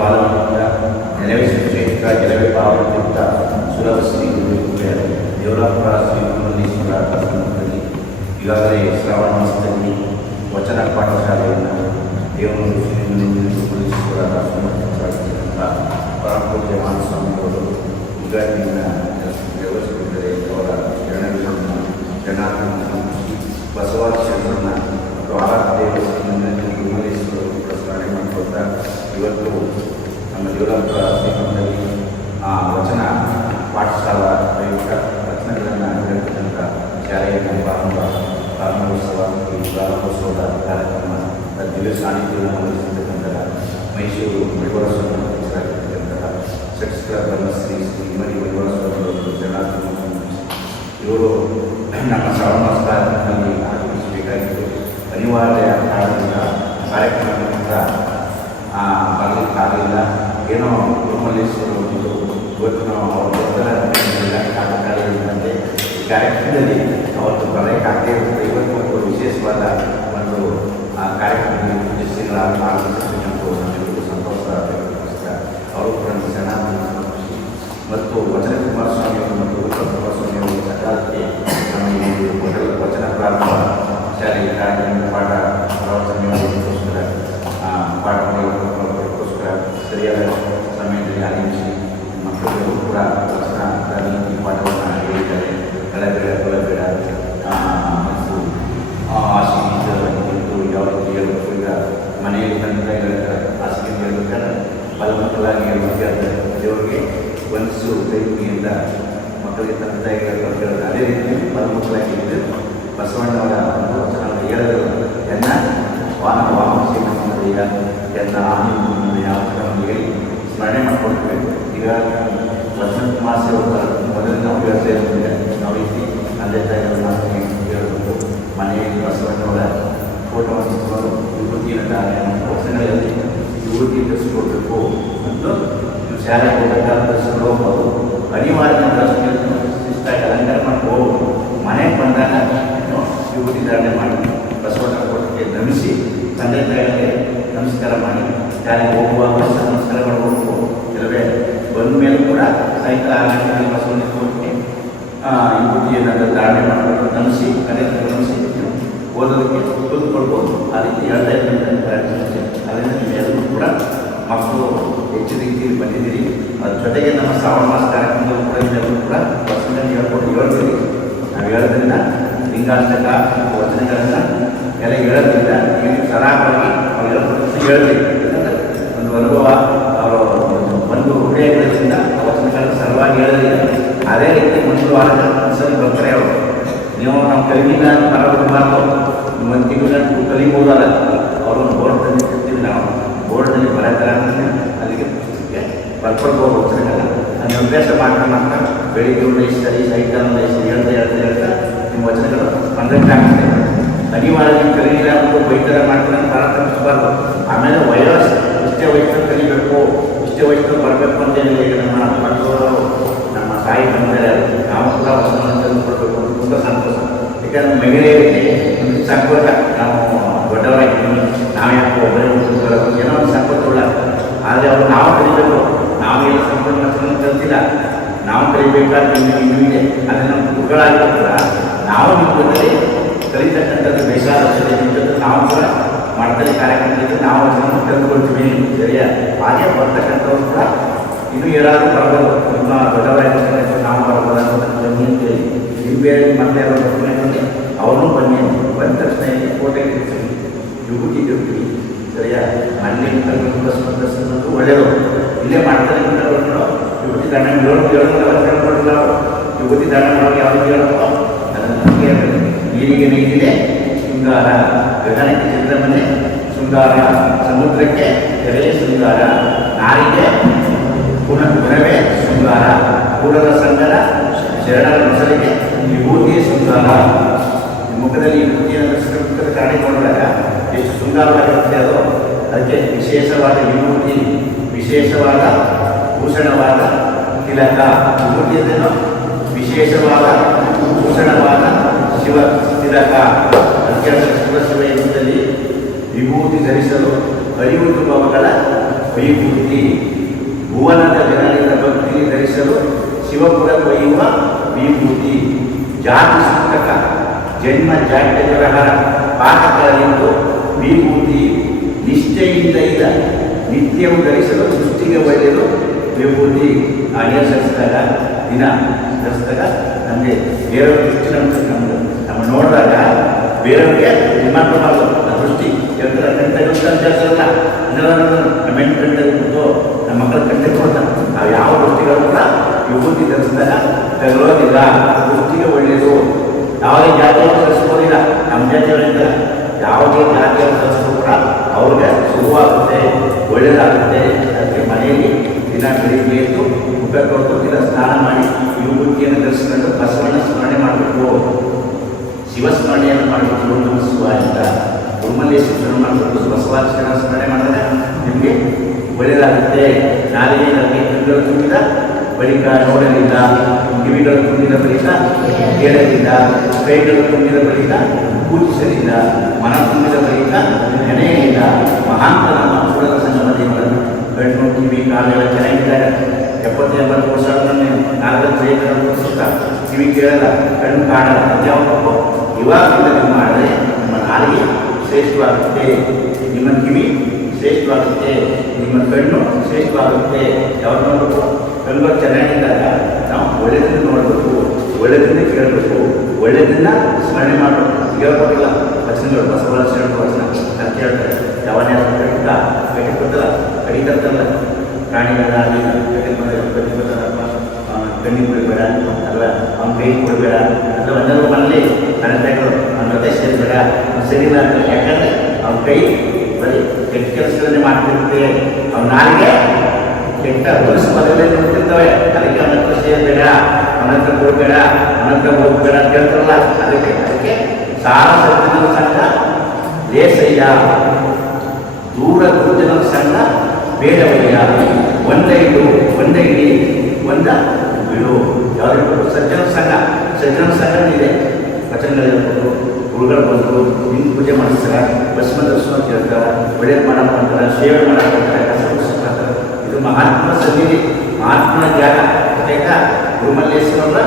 ಪಾಲನೆಯಿಂದ ನೆಲವೇ ಶ್ರೇಷ್ಠ ಕೆಲವೇ ಪಾವತಿಯುಕ್ತ ಸುಲಭ ಶ್ರೀ ದೇವರಾಪುರ ಶ್ರೀ ಗುರುಮಲ್ಲೇಶ್ವರ ಸನ್ನಿಧಿಯಲ್ಲಿ ಈಗಾಗಲೇ ಶ್ರಾವಣ ಮಾಸದಲ್ಲಿ ವಚನ ಪಾಠಶಾಲೆಯನ್ನು ದೇವರು ಶ್ರೀ ಗುರುಮಲ್ಲೇಶ್ವರ ಸನ್ನಿಧಿಸಿದಂಥ ಪರಮಪೂಜ್ಯ ಮಾನಸ್ವಾಮಿಯವರು ಉದ್ಘಾಟನೆಯನ್ನು ವ್ಯವಸ್ಥಿಸಿದರೆ ಅವರ ಶರಣಗಳನ್ನು ಜನಾರ್ದನ ಬಸವಾಕ್ಷರನ್ನ ಮತ್ತು ಆರಾಧ್ಯ ನಮ್ಮ ದೇವರಾಪುರ ಶ್ರೀಮಂತದಲ್ಲಿ ಆ ವಚನ ಪಾಠಶಾಲಾ ಪ್ರಯುಕ್ತ ವಚನಗಳನ್ನು ಹೇಳ್ತಕ್ಕಂಥ ಶಾಲೆಯನ್ನು ಪ್ರಾರಂಭ ಪ್ರಾರಂಭೋತ್ಸವ ಮತ್ತು ಈ ಪ್ರಾರಂಭೋತ್ಸವದ ಕಾರ್ಯಕ್ರಮ ದಿವ್ಯ ಸಾನ್ನಿಧ್ಯವನ್ನು ವಹಿಸಿರ್ತಕ್ಕಂತಹ ಮೈಸೂರು ಮಡಿವರಸ್ವಾಮಿ ಹೆಸರಾಗಿರ್ತಕ್ಕಂತಹ ಸಚಿತ್ರ ಬ್ರಹ್ಮಶ್ರೀ ಶ್ರೀ ಮರಿ ಮಡಿವರಸ್ವಾಮಿ ಜನಾರ್ದನ ಇವರು ನಮ್ಮ ಶ್ರಾವಣ ಕಾರ್ಯಕ್ರಮದಲ್ಲಿ ಆಗಮಿಸಬೇಕಾಗಿತ್ತು ಅನಿವಾರ್ಯ ಕಾರಣದಿಂದ ಕಾರ್ಯಕ್ರಮದಿಂದ ಬರಲಿಕ್ಕಾಗಲಿಲ್ಲ ಏನೋ ಒಂದು ಇವತ್ತು ನಾವು ಅವ್ರ ಗೊತ್ತರ ಕಾರ್ಯಕ್ರಮದಂತೆ ಈ ಕಾರ್ಯಕ್ರಮದಲ್ಲಿ ಅವತ್ತು ಬರಲಿಕ್ಕಾಗದೇ ಇರುತ್ತೆ ಇವತ್ತು ಒಂದು ವಿಶೇಷವಾದ ಒಂದು ಕಾರ್ಯಕ್ರಮದಲ್ಲಿ ಪೂಜಿಸಿಗಳ ಸಂತೋಷ ಅವರು ಕೂಡ ಚೆನ್ನಾಗಿ ಮತ್ತು ವಚನ ಕುಮಾರಸ್ವಾಮಿ ಅವರು ಮತ್ತು ಉತ್ತರ ಕುಮಾರಸ್ವಾಮಿ ಅವರು ಸಕಾಲಕ್ಕೆ ಮೊದಲ ವಚನ ಪ್ರಾರಂಭ ಕಾರ್ಯಕ್ರಮ ಪಾಠ ಪ್ರವಚನಗೋಸ್ಕರ ಪಾಠ ಮಾಡೋದಕ್ಕೋಸ್ಕರ ಸರಿಯಾದ ಸಮಯದಲ್ಲಿ ಆಗಮಿಸಿ ಮಕ್ಕಳಿಗೂ ಕೂಡ ವಚನ ನೀತಿ ಪಾಠವನ್ನು ಹೇಳಿದ್ದಾರೆ ಕಳಬೇಡ ಕೊಳಬೇಡ ಆ, ಮತ್ತು ಆಸೀನಿತ ಕುರಿತು ಯಾವ ರೀತಿ ಹೇಳಬೇಕು ಈಗ ಮನೆಯಲ್ಲಿ ತಂದೆ ತಾಯಿಗಳ ಆಸಕ್ತಿ ಹೇಳ್ಬೇಕಾದ್ರೆ ಬಲ ಮಕ್ಕಳಾಗಿ ಹೇಳ್ಬೇಕಾದ್ರೆ ದೇವರಿಗೆ ಒಂದಿಸು ಕೈಗುಣಿಯಿಂದ ಮಕ್ಕಳಿಗೆ ತಂದೆ ತಾಯಿಗಳ ಹೇಳ್ತಾರೆ ಅದೇ ರೀತಿ ಬಲ ಮಕ್ಕಳಾಗಿ ಇದ್ದು ಬಸವಣ್ಣವರ ವಚನವನ್ನು ಹೇಳಲು ಎನ್ನ? ವಾಹನ ವಾಮಸೇನೆಯ ಎನ್ನ ಆನೆ ಯಾವ ಥರ ಹೇಳಿ ಸ್ಮರಣೆ ಮಾಡ್ಕೊಳ್ಬೇಕು ಈಗ ವಸಂತ ಮಾಸ ಮೊದಲು ನಾವು ನಾವು ರೀತಿ ತಂದೆ ತಾಯಿಗಳ ಮಾತನ್ನು ಹೇಳಬೇಕು ಮನೆಯಲ್ಲಿ ಬಸವಣ್ಣವರ ಫೋಟೋವನ್ನು ಇಟ್ಕೊಂಡು ವಿಭೂತಿಯನ್ನು ವಚನಗಳಲ್ಲಿ ವಿಭೂತಿ ಧರಿಸ್ಕೊಳ್ಬೇಕು ಮತ್ತು ನೀವು ಶಾಲೆಗೆ ಧರಿಸ್ಕೊಂಡು ಹೋಗ್ಬೋದು ಅನಿವಾರ್ಯ ಧರಿಸ್ಕೊಂಡು ಶಿಸ್ತಾಗಿ ಅಲಂಕಾರ ಮಾಡ್ಕೊಂಡು ಮನೆಗೆ ಬಂದಾಗ ಏನು ವಿಭೂತಿ ಧಾರಣೆ ಮಾಡಿ ಬಸವಣ್ಣ ಫೋಟೋಕ್ಕೆ ನಮಿಸಿ ತಂದೆ ತಾಯಿಗಳಿಗೆ ನಮಸ್ಕಾರ ಮಾಡಿ ಶಾಲೆಗೆ ಹೋಗುವಾಗ ನಮಸ್ಕಾರ ಮಾಡ್ಬೇಕು ಕೆಲವೇ ಬಂದ ಮೇಲೆ ಕೂಡ ಸಾಯಂಕಾಲ ಆರು ಗಂಟೆಗೆ ಬಸವಣ್ಣ ಫೋಟೋಕ್ಕೆ ವಿಭೂತಿಯನ್ನು ಧಾರಣೆ ಮಾಡಬೇಕು ನಮಿಸಿ ಕರೆ ನಮಿಸಿ ಓದೋದಕ್ಕೆ ಕೂತ್ಕೊಳ್ಬೋದು. ಆ ರೀತಿ ಹೇಳ್ತಾ ಇದ್ದಂತೆ ಅದರಿಂದ ನೀವೆಲ್ಲರೂ ಕೂಡ ಮಕ್ಕಳು ಹೆಚ್ಚು ರೀತಿಯಲ್ಲಿ ಬಂದಿದ್ದೀರಿ. ಅದ್ರ ಜೊತೆಗೆ ನಮ್ಮ ಶ್ರಾವಣ ಮಾಸ ಕಾರ್ಯಕ್ರಮದಲ್ಲೂ ಕೂಡ ಇದೆಲ್ಲರೂ ಕೂಡ ಬಸ್ನಲ್ಲಿ ಹೇಳ್ಕೊಂಡು ಹೇಳ್ತೀವಿ. ನಾವು ಹೇಳೋದ್ರಿಂದ ಲಿಂಗಾಷ್ಟಕ ವಚನಗಳನ್ನು ಎಲ್ಲ ಹೇಳೋದ್ರಿಂದ ನೀವು ಸರಾಗವಾಗಿ ಅವ್ರು ಹೇಳ್ಕೊಟ್ಟು ಹೇಳ್ತೀವಿ. ಒಂದು ವಾರದ ಸರಿ ಬರ್ತಾರೆ ಅವರು ನೀವು ನಾವು ಕಲಿಮಿಲ್ಲ ಅಂತ ಬರಬಾರ್ದು ಒಂದು ತಿಂಗಳ ಕಲಿಬೋದಲ್ಲ ಅವರನ್ನು ಬೋರ್ಡ್ ತಂದು ಇರ್ತೀವಿ ನಾವು ಬೋರ್ಡ್ನಲ್ಲಿ ಬರತ್ತರ ಅಲ್ಲಿಗೆ ಬರ್ಕೊಳ್ಬೋದು ವಚನಗಳ ಅದನ್ನ ಅಭ್ಯಾಸ ಮಾಡ್ತಾ ಮಾಡ್ತಾ ಬೆಳಿಗ್ಗೆ ಒಂದು ಐದು ಸರಿ ಸಾಯಂಕಾಲ ಒಂದು ಐದು ಸರಿ ಹೇಳ್ತಾ ಹೇಳ್ತಾ ಹೇಳ್ತಾ ನಿಮ್ಮ ವಚನಗಳು ಕಂಡಕ್ಟ್ ಆಗ್ತದೆ ಅನಿವಾರ್ಯ ನೀವು ಕಲಿಯಿಲ್ಲ ಅಂತ ಬೈತರ ಮಾಡ್ತಾರೆ ಅಂತ ಪ್ರಾರಂಭಿಸಬಾರ್ದು ಆಮೇಲೆ ವಯಸ್ಸು ಇಷ್ಟೇ ವಯಸ್ಸಲ್ಲಿ ಕಲಿಬೇಕು ಇಷ್ಟೇ ವಯಸ್ಸಲ್ಲಿ ಬರಬೇಕು ಅಂತೇನಿಲ್ಲ ಈಗ ನಮ್ಮ ಮಕ್ಕಳು ನಮ್ಮ ತಾಯಿ ಬಂದರೆ ನಾವು ಕೂಡ ವಚನವನ್ನು ತಂದುಕೊಡ್ಬೇಕು ಅಂತ ತುಂಬ ಸಂತೋಷ. ಯಾಕಂದ್ರೆ ಮಹಿಳೆಯರಿಗೆ ಒಂದು ಸಂಕೋಚ ನಾವು ದೊಡ್ಡವರಾಗಿದ್ದೀವಿ. ನಾವು ಯಾಕೆ ಒಬ್ಬರೇ ಏನೋ ಒಂದು ಸಂಕೋಚ ಉಳ್ಳ. ಆದರೆ ಅವರು ನಾವು ಕಲಿಬೇಕು. ನಾವು ಏನು ಸಂಕೋಚ ಕಲಿಸಿಲ್ಲ ನಾವು ಕಲಿಬೇಕಾದ್ರೆ ಇನ್ನೂ ಇನ್ನೂ ಇದೆ. ಆದರೆ ನಮ್ಮ ಗುರುಗಳಾಗಿ ಕೂಡ ನಾವು ನಿಮ್ಮ ಜೊತೆಲಿ ಕಲಿತಕ್ಕಂಥದ್ದು ಜೊತೆ ನಾವು ಕೂಡ ಮಾಡ್ತಾರೆ ಕಾರ್ಯಕ್ರಮದಲ್ಲಿ ನಾವು ವಚನ ಕಲ್ತ್ಕೊಳ್ತೀವಿ. ಸರಿಯಾ? ಹಾಗೆ ಬರ್ತಕ್ಕಂಥವ್ರು ಕೂಡ ಇನ್ನೂ ಯಾರಾದರೂ ಬರ್ಬೋದು ನಿಮ್ಮ ದೊಡ್ಡವರಾಗಿರ್ತಾರೆ ನಾವು ಬರ್ಬೋದು ಬನ್ನಿ ಅಂತೇಳಿ ಬೇರೆ ಮತ್ತೆ ಯಾರೋ ಬನ್ನಿ ಬಂದ ತಕ್ಷಣ ಇಲ್ಲಿ ಕೋಟೆ ಇರ್ತೀವಿ ಇರ್ತೀವಿ ಸರಿಯಾ? ಮನೆ ಸ್ಪಂದಿಸೋದು ಒಳ್ಳೆಯದು. ಇಲ್ಲೇ ಮಾಡ್ತಾರೆ ಯುವತಿ ದಾನ ಹೇಳೋದು ಹೇಳೋದು ವಿಭೂತಿ ದಾನ ಮಾಡೋದು ಯಾವ್ದು ಹೇಳೋದು ಅದನ್ನು. ನೀರಿಗೆ ನೀರಿದೆ. ಶೃಂಗಾರ ಗಗನಕ್ಕೆ ಚಂದ್ರಮನೆ. ಶೃಂಗಾರ ಸಮುದ್ರಕ್ಕೆ ಕೆರೆ ಶೃಂಗಾರ ನಾರಿಗೆ ಗುಣವೇ ಶೃಂಗಾರ. ಗುಣದ ಸಂಗರ ಶರಣರ ಮೊಸರಿಗೆ ವಿಭೂತಿ ಶೃಂಗಾರ. ಮುಖದಲ್ಲಿ ವಿಭೂತಿಯನ್ನು ಕಾಣಿಕೊಂಡಾಗ ಕಾಣಿ ನೋಡಿದಾಗ ಎಷ್ಟು ಶೃಂಗಾರವಾಗಿರುತ್ತೆ ಅದು? ಅದಕ್ಕೆ ವಿಶೇಷವಾದ ವಿಭೂತಿ, ವಿಶೇಷವಾದ ಭೂಷಣವಾದ ತಿಲಕ. ವಿಭೂತಿ ಅಂದ್ರೇನು? ವಿಶೇಷವಾದ ಭೂಷಣವಾದ ಶಿವ ತಿಲಕ. ಅತ್ಯಂತ ಶಿವ ಶಿವ ಯುಗದಲ್ಲಿ ವಿಭೂತಿ ಧರಿಸಲು ಅರಿವು ಭಾವಗಳ ವಿಭೂತಿ. ಭುವನದ ಜನರಿಂದ ಭಕ್ತಿ ಧರಿಸಲು ಶಿವಪುರ ಕೊಯ್ಯುವ ವಿಭೂತಿ. ಜಾತಿ ಸೂತಕ ಜನ್ಮ ಜಾಡ್ಯದೊರಹರ ಪಾಠಕರೆಂದು ವಿಭೂತಿ. ನಿಷ್ಠೆಯಿಂದ ಇದ್ದ ನಿತ್ಯವು ಧರಿಸಲು ಸೃಷ್ಟಿಗೆ ಒಳ್ಳೆಯದು ವಿಭೂತಿ. ಅನುಸರಿಸಿದಾಗ ದಿನ ಧರಿಸಿದಾಗ ನಮಗೆ ಬೇರೆಯವ್ರ ದೃಷ್ಟಿ ನಮ್ಮ ನೋಡಿದಾಗ ಬೇರೆಯವ್ರಿಗೆ ಡಿಮಾಂಡ್ ಆ ದೃಷ್ಟಿ. ಎಲ್ಲರ ಕಣ್ ತೆಗೆದು ಅದೆಲ್ಲ ನಮ್ಮ ಕಣ್ ತೆಗೆದ್ಬಿಟ್ಟು ನಮ್ಮ ಮಕ್ಕಳ ತೆಗೆದು ನಾವು ಯಾವ ವೃತ್ತಿಗಳು ಕೂಡ ವಿಭೂತಿ ಧರಿಸಿದಾಗ ತಗೊಳ್ಳೋದಿಲ್ಲ. ವೃತ್ತಿಗೆ ಒಳ್ಳೆಯದು. ಯಾವುದೇ ಜಾತಿಯನ್ನು ಧರಿಸ್ಬೋದಿಲ್ಲ ನಮ್ಮ ಜಾತಿಗಳಿಂದ ಯಾವುದೇ ಜಾತಿಯನ್ನು ಧರಿಸಿದ್ರು ಕೂಡ ಅವ್ರಿಗೆ ಶುರುವಾಗುತ್ತೆ ಒಳ್ಳೆಯದಾಗುತ್ತೆ ಅದಕ್ಕೆ ಮನೆಯಲ್ಲಿ ದಿನ ಬೆಳಿಗ್ಗೆ ಎದ್ದು ಉಪಯೋಗ ದಿನ ಸ್ನಾನ ಮಾಡಿ ವಿಭೂತಿಯನ್ನು ಧರಿಸಿಕೊಂಡು ಬಸವಣ್ಣ ಸ್ಮರಣೆ ಮಾಡಬೇಕು ಶಿವಸ್ಮರಣೆಯನ್ನು ಮಾಡಬೇಕು ನಮ ಶಿವ ಅಂತ. ಗುರುಮಲ್ಲೇಶ್ವರ ಮಾಡಬೇಕು ಬಸವಾಚರಣ ಸ್ಮರಣೆ ಮಾಡಿದ್ರೆ ನಿಮಗೆ ಒಳ್ಳೆಯದಾಗುತ್ತೆ ನಾಲಿಗೆ ನಮಗೆ ಕಿವಿಗಳು ತುಂಬಿದ ಬಳಿಕ ನೋಡಲಿಲ್ಲ, ಕಿವಿಗಳು ತುಂಬಿದ ಬಳಿಕ ಕೇಳಲಿಲ್ಲ ಕೈಗಳು ತುಂಬಿದ ಬಳಿಕ ಪೂಜಿಸಲಿಲ್ಲ, ಮನ ತುಂಬಿದ ಬಳಿಕ ನೆನೆಯಲಿಲ್ಲ ಮಹಾಂತರ ಮಾತುಗಳ ಸಂಗಮದೇವರನ್ನು ಸಂಗಮ ದೇವರನ್ನು ಕಣ್ಣು ಕಿವಿ ಕಾಲೆಲ್ಲ ಚೆನ್ನಾಗಿದ್ದಾರೆ ಎಪ್ಪತ್ತು ಎಂಬತ್ತು ವರ್ಷ ನಾಲ್ಕು ಜಯಗಳನ್ನು ಸುತ್ತ ಕಿವಿ ಕೇಳಲ್ಲ, ಕಣ್ಣು ಕಾಣಲ್ಲ. ಅಧ್ಯಾಪಕ ಇವಾಗ ಮಾಡಿದ್ರೆ ನಮ್ಮ ನಾಲಿಗೆ ಶ್ರೇಷ್ಠವಾಗುತ್ತೆ. ನಿಮ್ಮ ಕಿವಿ ಶ್ರೇಷ್ಠವಾಗುತ್ತೆ, ನಿಮ್ಮ ಕಣ್ಣು ಶ್ರೇಷ್ಠವಾಗುತ್ತೆ ಯಾವಾಗ ಕಣ್ಣು ಚೆನ್ನಾಗಿದ್ದಾಗ ನಾವು ಒಳ್ಳೆಯದನ್ನು ನೋಡಬೇಕು ಒಳ್ಳೆಯದನ್ನೇ ಕೇಳಬೇಕು ಒಳ್ಳೆಯದನ್ನ ಸ್ಮರಣೆ ಮಾಡಬೇಕು. ಹೇಳ್ಕೊಟ್ಟಿಲ್ಲ ಬಸವ ಬಸವರಾಜ ವಚನ ಅಂತ ಹೇಳ್ತಾರೆ. ಯಾವನೇ ಕಡಿತ ಕಟ್ಟಿ ಗೊತ್ತಲ್ಲ ಕಡಿತತ್ತಲ್ಲ ಪ್ರಾಣಿಗಳಾಗಲಿ ಕಣ್ಣಿ ಕೊಡಬೇಡ ಅಲ್ಲ ಅವ್ನು ಕೈ ಕೊಡಬೇಡ. ಅಥವಾ ಒಂದರ ಮನೇಲಿ ನನ್ನ ತಾಯಿಗಳು ಅವ್ನ ಜೊತೆ ಸೇರಿಬೇಡ ಅವ್ನು ಸರಿ ಯಾಕಂದ್ರೆ ಅವ್ನ ಕೈ ಬರೀ ಕೆಟ್ಟ ಕೆಲಸಗಳನ್ನೇ ಮಾಡ್ತಿರುತ್ತೆ. ಅವ್ನ ನಾಲಿಗೆ ಕೆಟ್ಟ ಹೊಲಸು ಮೊದಲೇ ನೋಡ್ತಿರ್ತವೆ ಅದಕ್ಕೆ ಅವನ ಕೃಷಿ ಬೇಡ, ಅವನ ಹತ್ರ ಕೊಡಬೇಡ ಅವನ ಹತ್ರ ಹೋಗ್ಬೇಡ ಅಂತ ಹೇಳ್ತಾರಲ್ಲ, ಅದಕ್ಕೆ ಅದಕ್ಕೆ ಸಾರ ಸಜ್ಜನ ಸಂಘ ಲೇಸಯ್ಯ ದೂರ ಗುರುಜನ ಸಂಘ, ಬೇಡವಯ್ಯ. ಒಂದೇ ಇಡು ಒಂದೇ, ಬಿಡು. ಯಾವ್ದು ಸಜ್ಜನ ಸಂಘ. ಸಜ್ಜನ ಸಂಘ ಇದೆ ವಚನಗಳು ಹೇಳ್ಬೋದು ಗುರುಗಳು ಬಂದರು ನಿನ್ನ ಪೂಜೆ ಮಾಡಿಸ್ತಾರೆ. ಭಸ್ಮ ದರ್ಶನ ಕೇಳ್ತಾರೆ ಒಳ್ಳೇದು ಮಾಡಕ್ಕೆ ಅಂತಾರೆ ಸೇವೆ ಮಾಡಕ್ಕೆ ಅಂತಾರೆ ಇದು ಮಹಾತ್ಮ ಸನ್ನಿಧಿ ಮಹಾತ್ಮನ ಜಾಗ. ಆಯ್ತಾ? ಗುರುಮಲ್ಲೇಶ್ವರರ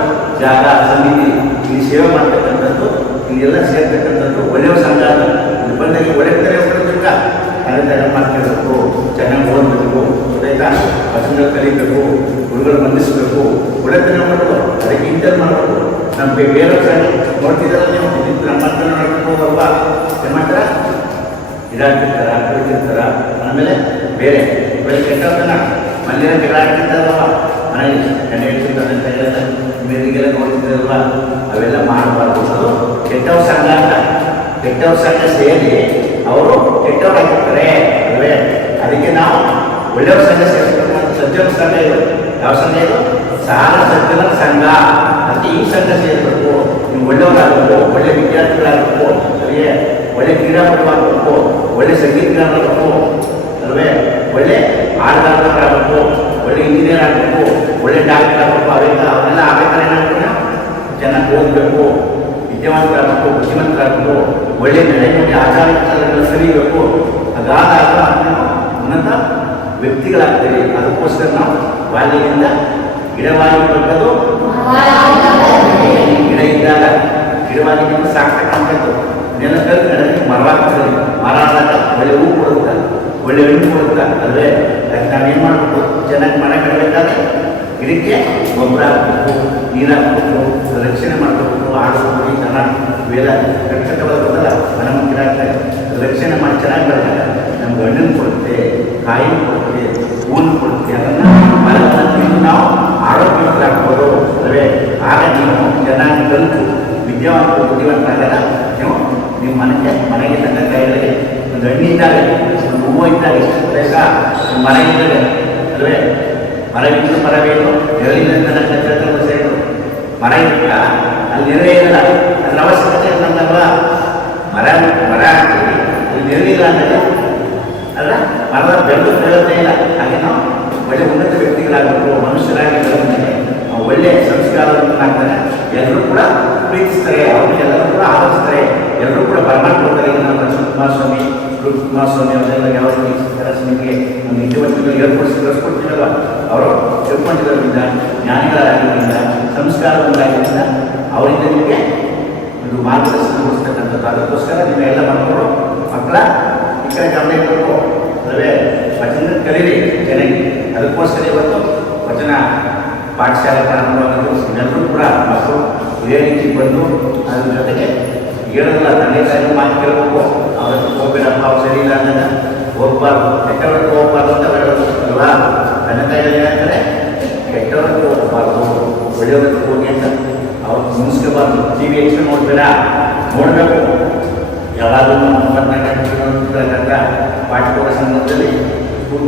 ಜಾಗ, ಸನ್ನಿಧಿ. ಇಲ್ಲಿ ಸೇವೆ ಮಾಡ್ತಕ್ಕಂಥದ್ದು, ಇಲ್ಲೆಲ್ಲ ಸೇರ್ತಕ್ಕಂಥದ್ದು ಒಳ್ಳೆಯ ಸಂಘ ಇಲ್ಲಿ ಬಂದಾಗ ಒಳ್ಳೆ ಅದನ್ನ ಮಾಡ್ತಿರ್ಬೇಕು. ಚೆನ್ನಾಗಿ ಓದಬೇಕು. ವಚನಗಳು ಕಲಿಬೇಕು, ಗುರುಗಳು ಬಂಧಿಸಬೇಕು ಒಳ್ಳೆತನ ಮಾಡಬೇಕು ಅದಕ್ಕೆ ಇಂಟರ್ ಮಾಡಬೇಕು ನಮ್ಮ ಬೇರೆ ನೋಡ್ತಿದ್ದಾರೆ ನೀವು ನಮ್ಮ ಮಕ್ಕಳು ನೋಡ್ಬೇಕು ಅಲ್ವಾ ಏನು ಇದಾಗ್ತಿರ್ತಾರ ಕುಳಿತಿರ್ತಾರ ಆಮೇಲೆ ಬೇರೆ ಬರೀ ಕೆಟ್ಟದನ್ನ ಮನೇಲಿ ಜಗಳ ಆಡ್ತಿರ್ತಾರಲ್ವ ಮನೆಯಲ್ಲಿ ಎಣ್ಣೆ ಇಡ್ತಿರ್ತಾರೆ ಅಂತ ಹೇಳಿದ್ರೆ ಮೇಲಿಗೆಲ್ಲ ನೋಡ್ತಿದ್ದಾರಲ್ವ? ಅವೆಲ್ಲ ಮಾಡಬಾರ್ದು. ಅದು ಕೆಟ್ಟವ್ರ ಸಂಘ ಅಂತ. ಕೆಟ್ಟವ್ರ ಸಂಘ ಸೇರಿ ಅವರು ಕೆಟ್ಟವರಾಗಿರ್ತಾರೆ. ಅಲ್ವೇ? ಅದಕ್ಕೆ ನಾವು ಒಳ್ಳೆಯವ್ರ ಸಂಘ ಸೇರಿಸ್ಬೇಕು ಅಂತ ಸಜ್ಜನ ಸಂಘ ಇದು. ಯಾವ ಸಂಘ ಇದು? ಸಾಲ ಸಜ್ಜನ ಸಂಘ. ಅದಕ್ಕೆ ಈ ಸಂಘ ಸೇರಬೇಕು. ನೀವು ಒಳ್ಳೆಯವರಾಗಬೇಕು, ಒಳ್ಳೆ ವಿದ್ಯಾರ್ಥಿಗಳಾಗಬೇಕು ಸರಿಯೇ ಒಳ್ಳೆ ಕ್ರೀಡಾಪಟುವಾಗಬೇಕು, ಒಳ್ಳೆ ಸಂಗೀತಗಾರರಾಗಬೇಕು ಅಲ್ವೇ ಒಳ್ಳೆ ಆಟಗಾರರಾಗಬೇಕು, ಒಳ್ಳೆ ಇಂಜಿನಿಯರ್ ಆಗಬೇಕು, ಒಳ್ಳೆ ಡಾಕ್ಟರ್ ಆಗಬೇಕು, ಅವೆಲ್ಲ ಅವೆಲ್ಲ ಆಗಬೇಕಾದ್ರೆ ನಾವು? ಚೆನ್ನಾಗಿ ಓದಬೇಕು, ವಿದ್ಯಾವಂತರಾಗಬೇಕು, ಬುದ್ಧಿವಂತರಾಗಬೇಕು, ಒಳ್ಳೆ ನಡೆಯ ಆಚಾರ ವಿಚಾರಗಳು ಸರಿಬೇಕು ಅದಾದಾಗ ಉನ್ನತ ವ್ಯಕ್ತಿಗಳಾಗ್ತೇವೆ. ಅದಕ್ಕೋಸ್ಕರ ನಾವು ಬಾಲ್ಯದಿಂದ ಗಿಡವಾಗಿ ಬೆಳೆದು ಗಿಡ ಇದ್ದಾಗ ಗಿಡವಾಗಿ ನಿಂತು ಸಾಕ್ತಕ್ಕಂಥದ್ದು. ನೆನಪಲ್ಲಿ ನಡೆದು ಮರವಾಗ್ತದೆ. ಮರ ಆದಾಗ ಒಳ್ಳೆ ಹೂ ಕೊಡುತ್ತ ಒಳ್ಳೆ ಹಣ್ಣು ಕೊಡುತ್ತ ಅಲ್ವೇ? ಅದಕ್ಕೆ ನಾವೇನು ಮಾಡಬೇಕು? ಚೆನ್ನಾಗಿ ಮರ ಕಡಬೇಕಾದ್ರೆ ಗಿಡಕ್ಕೆ ಗೊಬ್ಬರ ಹಾಕಬೇಕು ನೀರು ಹಾಕಬೇಕು ರಕ್ಷಣೆ ಮಾಡಬೇಕು ಆಡಿಸ್ಬೇಕು ಥರ ಇವೆಲ್ಲ ಕಟ್ಟಕವಾದ ಬದಲ ಮನ ಗಿಡ ರಕ್ಷಣೆ ಮಾಡಿ ಚೆನ್ನಾಗಿ ಬೆಳೆದಾಗ ನಮ್ಗೆ ಹಣ್ಣನ್ನು ಕೊಡುತ್ತೆ ಕಾಯಿ ಕೊಡುತ್ತೆ. ನಾವು ಆರೋಗ್ಯವಂತರಾಗ್ಬೋದು ಅಲ್ವೇ ಆಗ ನೀವು ಚೆನ್ನಾಗಿ ಕಲಿತು ವಿದ್ಯಾವಂತ ಬುದ್ಧಿವಂತರಾಗಲ್ಲ. ನೀವು ನಿಮ್ಮ ಮನೆಗೆ ಮನೆಗೆ ತಂದ ಕೈಯಲ್ಲಿ ಒಂದು ಹಣ್ಣು ಇದ್ದಾಗ ಒಂದು ಹೂವು ಇದ್ದಾಗ ಎಷ್ಟು ಮನೆಯಿಂದಲೇ ಅಲ್ವೇ ಮರವಿದ್ದು ಮರವೇನು ನೆರಳಿನ ತನಕ ಸೇರು ಮರ ಇಲ್ಲ ಅಲ್ಲಿ ನೆರವೇರಿಲ್ಲ ಅದರ ಅವಶ್ಯಕತೆ ನನ್ನಲ್ವ ಮರ ಮರ ಹಾಕ್ತೀವಿ ಅಲ್ಲಿ ನೆರವಿಲ್ಲ ಅಂದರೆ ಅಲ್ಲ? ಮರದ ಬೆಳೆದು ಇಲ್ಲ. ಹಾಗೆ ನಾವು ಒಳ್ಳೆ ಉನ್ನತ ವ್ಯಕ್ತಿಗಳಾಗಬೇಕು ಮನುಷ್ಯರಾಗಿ ಒಳ್ಳೆ ಸಂಸ್ಕಾರವನ್ನು ಸಂಸ್ಕಾರವಂತನಾಗ್ತಾರೆ ಎಲ್ಲರೂ ಕೂಡ ಪ್ರೀತಿಸ್ತಾರೆ ಅವ್ರಿಗೆ ಎಲ್ಲರೂ ಕೂಡ ಆಲೋಚಿಸ್ತಾರೆ ಎಲ್ಲರೂ ಕೂಡ ಬರಮಾಡ್ಕೊಳ್ತಾರೆ ನಮ್ಮ ಕುಮಾರಸ್ವಾಮಿ, ಗುರು ಕುಮಾರಸ್ವಾಮಿ ಅವರೆಲ್ಲ ಯಾವ ನಿಮಗೆ ಒಂದು ಏರ್ಪಡಿಸಿ ಕಳಿಸ್ಕೊಡ್ತೀವಲ್ಲ ಅವರು ತಿಳ್ಕೊಂಡಿರೋದ್ರಿಂದ, ಜ್ಞಾನಿಗಳಾಗಿರೋದ್ರಿಂದ ಸಂಸ್ಕಾರವನ್ನಾಗಿರೋದ್ರಿಂದ ಅವರಿಂದ ನಿಮಗೆ ಒಂದು ಮಾರ್ಗದರ್ಶನ ಕೊಡಿಸ್ತಕ್ಕಂಥದ್ದು ಅದಕ್ಕೋಸ್ಕರ ನೀವೆಲ್ಲ ಮಕ್ಕಳು, ಮಕ್ಕಳ ಈ ಕಡೆ ಗಮನ ಇರಬೇಕು ಅಲ್ಲವೇ ವಚನ ಕಲೀರಿ ಚೆನ್ನಾಗಿ ಅದಕ್ಕೋಸ್ಕರ ಇವತ್ತು ವಚನ ಪಾಠಶಾಲೆ ಪ್ರಾರಂಭವಾಗಿದ್ದು ಎಲ್ಲರೂ ಕೂಡ ಮಕ್ಕಳು ಇದೇ ರೀತಿ ಬಂದು ಅದ್ರ ಜೊತೆಗೆ ಹೇಳಲ್ಲ ತಂದೆ ತಾಯಿ ಮಾತು ಕೇಳಬೇಕು. ಅವ್ರ ಹತ್ರ ಹೋಗ್ಬೇಡಪ್ಪ, ಅವ್ರು ಸರಿ ಇಲ್ಲ ಅಂದಾಗ ಹೋಗ್ಬಾರ್ದು. ಕೆಟ್ಟವ್ರಿಗೆ ಹೋಗ್ಬಾರ್ದು ಅಂತ ಹೇಳೋದು ಅಲ್ವಾ ತಂದೆ ತಾಯಿ ಏನಂತಾರೆ ಹೋಗ್ಬಾರ್ದು. ಹೋಗಿ ಅಂತ ಅವ್ರು ಮುನ್ಸ್ಕೋಬಾರ್ದು ಟಿ ವಿ ಹೆಚ್ಚು ನೋಡ್ಬೇಡ. ನೋಡಬೇಕು. ಯಾವಾಗಲೂ ಒಂಬತ್ನಾಲ್ಕು ಗಂಟೆ ಪಾಠ ಸಂದರ್ಭದಲ್ಲಿ ಸ್ಕೂಲ್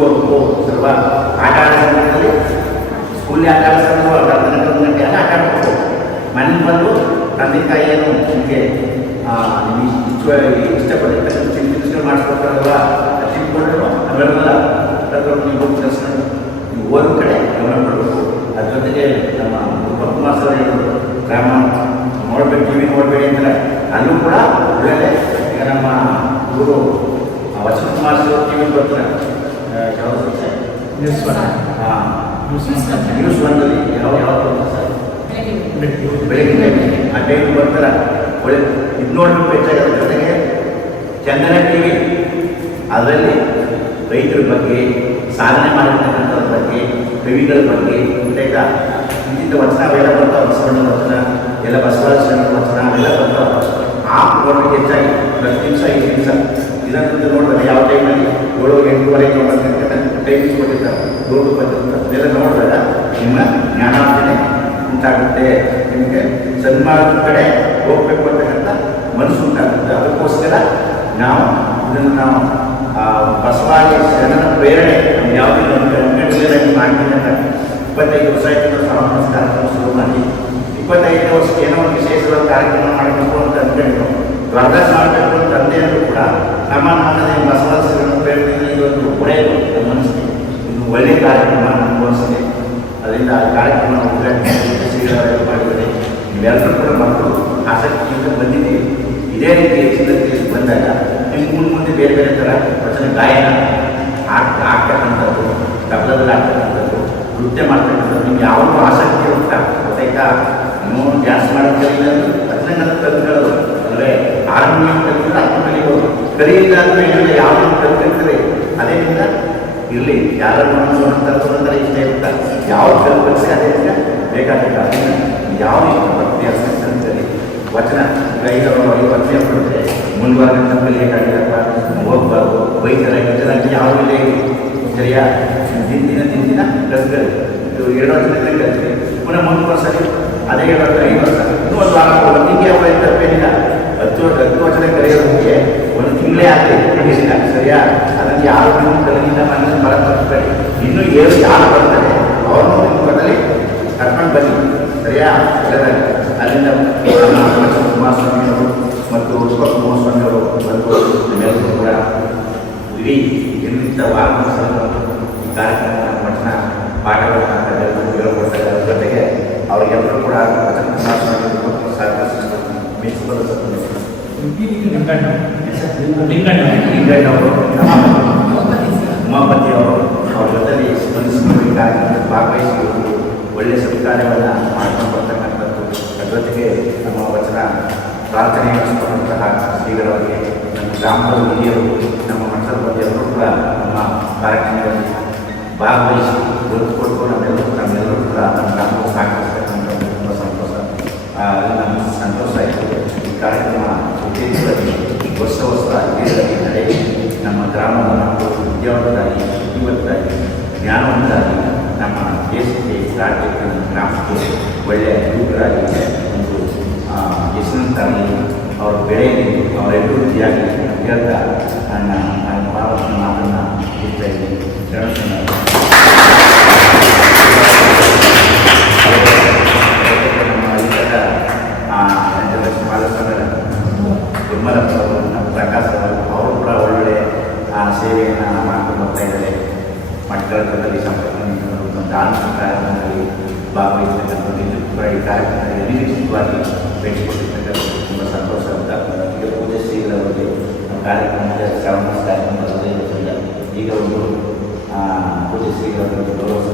ಹೋಗ್ಬೇಕು ಅಲ್ವಾ ಆಟ ಆಡೋ ಸಂದರ್ಭದಲ್ಲಿ ಸ್ಕೂಲ್ ಆಟ ಆಡೋ ಸಂದರ್ಭ ಅರ್ಧ ಗಂಟೆ ಒಂದು ಗಂಟೆ ಎಲ್ಲ ಆಟ ಆಡಬೇಕು ಮನೆಗೆ ಬಂದು ತಂದೆ ತಾಯಿ ಏನು ನಿಮಗೆ ಇಷ್ಟ ಇಷ್ಟಪಟ್ಟಿರ್ತಕ್ಕಂಥ ಚಿಂತನೆ ತಿಳ್ಕೊಂಡ್ರು ಅದರಲ್ಲ ಅದರ ನೀವು ಕಡೆ ಗಮನ ಮಾಡಬೇಕು ಅದ್ರ ಜೊತೆಗೆ ನಮ್ಮ ಉಪಕುಮಾರ್ ಸರ್ ಗ್ರಾಮ ನೋಡ್ಬೇಕು ಟಿವಿ ನೋಡಬೇಡಿ ಅಂದರೆ ಅಲ್ಲೂ ಕೂಡ ಒಳ್ಳೆ ಈಗ ನಮ್ಮ ಗುರು ಕುಮಾರ್ ಸರ್ ಟಿವಿ ಬರ್ತಾರೆ ಯಾವ ಹಾಂ ನ್ಯೂಸ್ ಒನ್ನಲ್ಲಿ ಯಾವ ಯಾವ ಸರ್ ಬೆಳಗ್ಗೆ ಆ ಟೈಮ್ ಬರ್ತಾರ ಒಳ್ಳೆ ಇದು ನೋಡ್ಬೇಕು ಹೆಚ್ಚಾಗಿ ಜೊತೆಗೆ ಚಂದನ ಟಿವಿ ಅದರಲ್ಲಿ ರೈತರ ಬಗ್ಗೆ ಸಾಧನೆ ಮಾಡಿರ್ತಕ್ಕಂಥದ್ರ ಬಗ್ಗೆ ಕವಿಗಳ ಬಗ್ಗೆ ಆಯ್ತಾ ಇಂತಿಂಥ ವಚನ ಅವೆಲ್ಲ ಬರ್ತಾವ ಬಸವಣ್ಣ ವಚನ ಎಲ್ಲ ಬಸವರಾಜ ವಚನ ಅವೆಲ್ಲ ಬರ್ತಾವ ಆ ಪ್ರೋಗ್ರಾಮ್ ಹೆಚ್ಚಾಗಿ ಪ್ರತಿ ದಿವಸ ಐದು ದಿವಸ ಇದನ್ನು ನೋಡಿದ್ರೆ ಯಾವ ಟೈಮಲ್ಲಿ ಏಳು ಎಂಟೂವರೆ ಒಂಬತ್ತು ಟೈಮ್ ಕೊಟ್ಟಿದ್ದಾರೆ ದೊಡ್ಡ ಬಂದಿರ್ತಾರೆ ಅದೆಲ್ಲ ನೋಡಿದಾಗ ನಿಮ್ಮ ಜ್ಞಾನಾರ್ಜನೆ ಉಂಟಾಗುತ್ತೆ. ನಿಮಗೆ ಸನ್ಮಾರ್ಗದ ಕಡೆ ಹೋಗ್ಬೇಕು ಅಂತಕ್ಕಂಥ ಮನಸ್ಸು ಉಂಟಾಗುತ್ತೆ. ಅದಕ್ಕೋಸ್ಕರ ನಾವು ಇದನ್ನು ನಾವು ಬಸವಾಗಿ ಜನರ ಪ್ರೇರಣೆ ಯಾವುದೇ ಒಂದು ಮಾಡ್ತೀನಿ ಅಂತ ಇಪ್ಪತ್ತೈದು ವರ್ಷ ಆಯಿತು ನಾವು ಕಾರ್ಯಕ್ರಮ ಶುರು ಮಾಡಿ. ಇಪ್ಪತ್ತೈದು ವರ್ಷಕ್ಕೆ ಏನೋ ಒಂದು ವಿಶೇಷವಾದ ಕಾರ್ಯಕ್ರಮ ಮಾಡಬೇಕು ಅಂತ ಅಂದ್ಕೊಂಡು ಪ್ರಾರ್ಥನೆ ಮಾಡಬೇಕು ಅಂತ ಅಂದೇನೂ ಕೂಡ ನಮ್ಮ ನಮ್ಮದೇ ಬಸವಾದ ಜನರ ಪ್ರೇರಣೆಯಿಂದ ಇದೊಂದು ಒಳ್ಳೆಯದು ನಮ್ಮ ಮನಸ್ಸಿಗೆ ಇದು ಒಳ್ಳೆಯ ಕಾರ್ಯಕ್ರಮ ನಮ್ಮ ಅನಿಸಿದೆ ಅದರಿಂದ ಆ ಕಾರ್ಯಕ್ರಮ ಉದ್ಘಾಟನೆ ಶ್ರೀಗಳವರೆಲ್ಲ ಮಾಡಿದ್ದಾರೆ ನೀವೆಲ್ಲರೂ ಕೂಡ ಮಕ್ಕಳು ಆಸಕ್ತಿಯಿಂದ ಬಂದಿದ್ದೀವಿ ಇದೇ ರೀತಿ ಹೆಚ್ಚಿನ ರೀತಿಯಲ್ಲಿ ಬಂದಾಗ ನಿಮ್ಗೆ ಮುಂದೆ ಮುಂದೆ ಬೇರೆ ಬೇರೆ ಥರ ವಚನ ಗಾಯನ ಆಡ್ ಆಡ್ತಕ್ಕಂಥದ್ದು ತಬಲದಲ್ಲಿ ಆಡ್ತಕ್ಕಂಥದ್ದು ನೃತ್ಯ ಮಾಡ್ತಕ್ಕಂಥದ್ದು ನಿಮ್ಗೆ ಯಾವಾಗಲೂ ಆಸಕ್ತಿ ಇರುತ್ತಾ ಗೊತ್ತಾಯ್ತಾ ನೀವು ಡ್ಯಾನ್ಸ್ ಮಾಡೋದು ಕಲಿಲ್ಲ ವಚನಗಳ ಕಲಿಕೊಳ್ಳೋದು ಅಂದರೆ ಹಾರ್ಮೋನಿಯಂ ಕಲಿತಿಲ್ಲ ಅದನ್ನು ಕಲಿಬೋದು ಏನಿಲ್ಲ ಯಾವುದು ಕಲಿತಿರ್ತಾರೆ ಅದೇನಿಲ್ಲ ಇರಲಿ ಯಾರನ್ನು ಇಷ್ಟ ಯಾವ ಕಲ್ಪಿಸಿ ಅದೇ ರೀತಿ ಬೇಕಾಗಿಲ್ಲ. ಅದನ್ನು ಯಾವ ಇಷ್ಟಪಡ್ತೀವಿ ಅಸಂತರಿ ವಚನ ಈಗ ಐದು ಐವತ್ತು ಹೇಳ್ಬಿಡುತ್ತೆ ಮುಂದುವರೆದ ಕಲಿಯಕ್ಕಾಗಿಲ್ಲಪ್ಪ ಹೋಗ್ಬಾರ್ದು. ಬೈತಾರೆ ಜನಕ್ಕೆ ಯಾವ ಇಲ್ಲ ಸರಿಯಾ? ದಿನ ದಿನ ಕಲ್ಸ್ಗಳು ಇದು ಎರಡು ವರ್ಷದಿಂದ ಪುನಃ ಮುಂದುವರ್ಸಲಿ ಅದೇ ಎರಡು ವರ್ಷ ಐದು ವರ್ಷ. ಒಂದು ವಾರ ಹಿಂಗೆ ಅವರ ಹತ್ತು ವರ್ಷ ಹತ್ತು ವರ್ಷದ ಕಲಿಯೋದಕ್ಕೆ ತಿಂಗಳೇ ಆಗಲಿ ಕನಿಷ್ಠ ಸರಿಯಾ? ಅದನ್ನು ಯಾರು ನಿಮ್ಮ ಕಲಿಯಿಂದ ಮನಸ್ಸು ಬರ ಬರ್ತಾರೆ ಇನ್ನೂ ಏನು ಯಾರು ಬರ್ತಾರೆ ಅವ್ರನ್ನೂ ನಿಮ್ಮ ಕಡಲಿ ಕರ್ಕೊಂಡು ಬನ್ನಿ. ಸರಿಯಾ? ಅಲ್ಲಿಂದ ನಮ್ಮ ಸ್ವಾಮಿಯವರು ಮತ್ತು ಉಪ ಕುಮಾರಸ್ವಾಮಿಯವರು ಮತ್ತು ನಿಮ್ಮೆಲ್ಲರೂ ಕೂಡ ಇಡೀ ಇಂಥ ವಾರ ಈ ಕಾರ್ಯಕ್ರಮ ಮಠನ ಪಾಠಗಳನ್ನು ಹೇಳ್ಕೊಡ್ತಾರೆ ಅದರ ಜೊತೆಗೆ ಅವರಿಗೆಲ್ಲರೂ ಕೂಡ ವಚನ ಕುಮಾರಸ್ವಾಮಿ ಸಹಕರಿಸಿದ್ರು ಮಿಕ್ಸ್ಬಲ್ ಲಿಂಗಣ್ಣವರು. ನಮ್ಮ ಉಮಾಪತಿ ಅವರು ಜೊತೆಯಲ್ಲಿ ಸ್ಪಂದಿಸಬೇಕಾಗಿ ಭಾಗವಹಿಸಿ ಒಳ್ಳೆಯ ಸತ್ಕಾರ್ಯವನ್ನು ಮಾಡ್ಕೊಂಡು ಬರ್ತಕ್ಕಂಥದ್ದು ಅದ್ರ ಜೊತೆಗೆ ನಮ್ಮ ವಚನ ಪ್ರಾರ್ಥನೆ ನಡೆಸಿಕೊಂಡಂತಹ ಶ್ರೀಗಳವರಿಗೆ ನಮ್ಮ ಗ್ರಾಮದ ಹಿರಿಯರು, ನಮ್ಮ ಮಠದ ಬಗ್ಗೆ ಕೂಡ ನಮ್ಮ ಕಾರ್ಯಕ್ರಮದಲ್ಲಿ ಭಾಗವಹಿಸಿ ಒತ್ತು ಕೊಟ್ಟು ನಮ್ಮೆಲ್ಲರೂ ನಮ್ಮೆಲ್ಲರೂ ಕೂಡ ನಮ್ಮ ಗ್ರಾಮಕ್ಕೆ ಸಾಕಿರ್ತಕ್ಕಂಥ ತುಂಬ ಸಂತೋಷ. ನಮ್ಮ ಸಂತೋಷ ಆಯಿತು. ಈ ಕಾರ್ಯಕ್ರಮ ಉದ್ದೇಶವಾಗಿ ವರ್ಷ ವರ್ಷ ಇದೇ ನಡೆಯಿ ನಮ್ಮ ಗ್ರಾಮದ ಮಕ್ಕಳು ವಿದ್ಯಾವಂತರಾಗಿ ಬುದ್ಧಿವಂತರಾಗಿ ಜ್ಞಾನವಂತರಾಗಿ ನಮ್ಮ ದೇಶಕ್ಕೆ ರಾಜ್ಯಕ್ಕೆ ಗ್ರಾಮಕ್ಕೆ ಒಳ್ಳೆಯ ಯುವಕರಾಗಿ ಒಂದು ಆ, ಯಶಸ್ಸನ್ನು ಅವ್ರ ಬೆಳೆಯಲಿ ಅವರ ಅಭಿವೃದ್ಧಿಯಾಗಲಿ ಅಂತ ಹೇಳ್ತಾ ನನ್ನ ನನ್ನ ಪಾರ್ವತ ಮಾತನ್ನು ಇಡ್ತಾ ಇದ್ದೀನಿ ಪ್ರಕಾಶ್ ಅವರು ಕೂಡ ಒಳ್ಳೊಳ್ಳೆ ಆ, ಸೇವೆಯನ್ನು ಮಾಡ್ಕೊಂಡು ಬರ್ತಾ ಇದ್ದಾರೆ. ಮಕ್ಕಳ ಜೊತೆಲಿ ಸಂಪರ್ಕ ನಿಂತವರು ಮತ್ತು ಧಾರ್ಮಿಕ ಕಾರ್ಯಕ್ರಮದಲ್ಲಿ ಭಾಗವಹಿಸ್ತಕ್ಕಂಥದ್ದು ಇದು ಕೂಡ ಈ ಕಾರ್ಯಕ್ರಮದಲ್ಲಿ ನಿರೀಕ್ಷಿತವಾಗಿ ಭೇಟಿಕೊಟ್ಟಿರ್ತಕ್ಕಂಥದ್ದು ತುಂಬ ಸಂತೋಷ ಅಂತ ಈಗ ಪೂಜೆ ಶ್ರೀಗಳವರಿಗೆ ನಮ್ಮ ಕಾರ್ಯಕ್ರಮದ ಶ್ರವಣ ಕಾರ್ಯಕ್ರಮ ಬರೋದೇ ಇರೋದಿಲ್ಲ ಈಗ ಒಂದು ಆ, ಸಿ ಸಿ ಅವರ ಗೌರವ